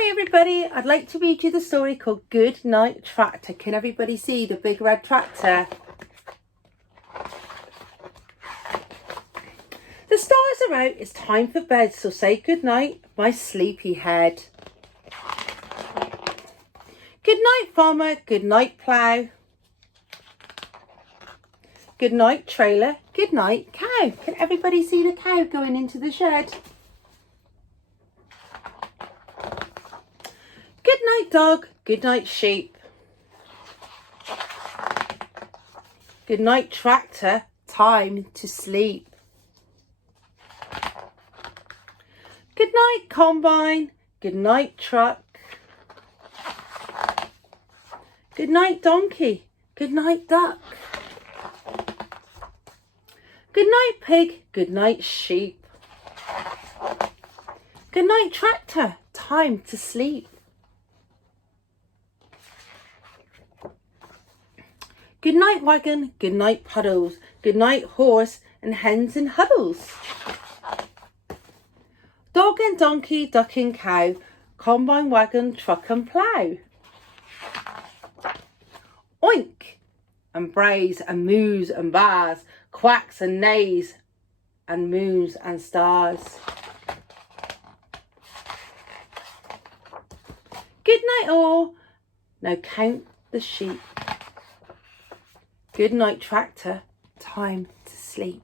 Hi everybody, I'd like to read you the story called Goodnight Tractor. Can everybody see the big red tractor? The stars are out, it's time for bed, so say goodnight, my sleepy head. Good night farmer, good night plough. Good night trailer, good night cow. Can everybody see the cow going into the shed? Good night dog, good night sheep. Good night tractor, time to sleep. Good night combine, good night truck. Good night donkey, good night duck. Good night pig, good night sheep. Good night tractor, time to sleep. Good night wagon, good night puddles, good night horse and hens in huddles. Dog and donkey, duck and cow, combine wagon, truck and plough. Oink and brays and moos and bars, quacks and neighs and moons and stars. Good night all, now count the sheep. Good night tractor, time to sleep.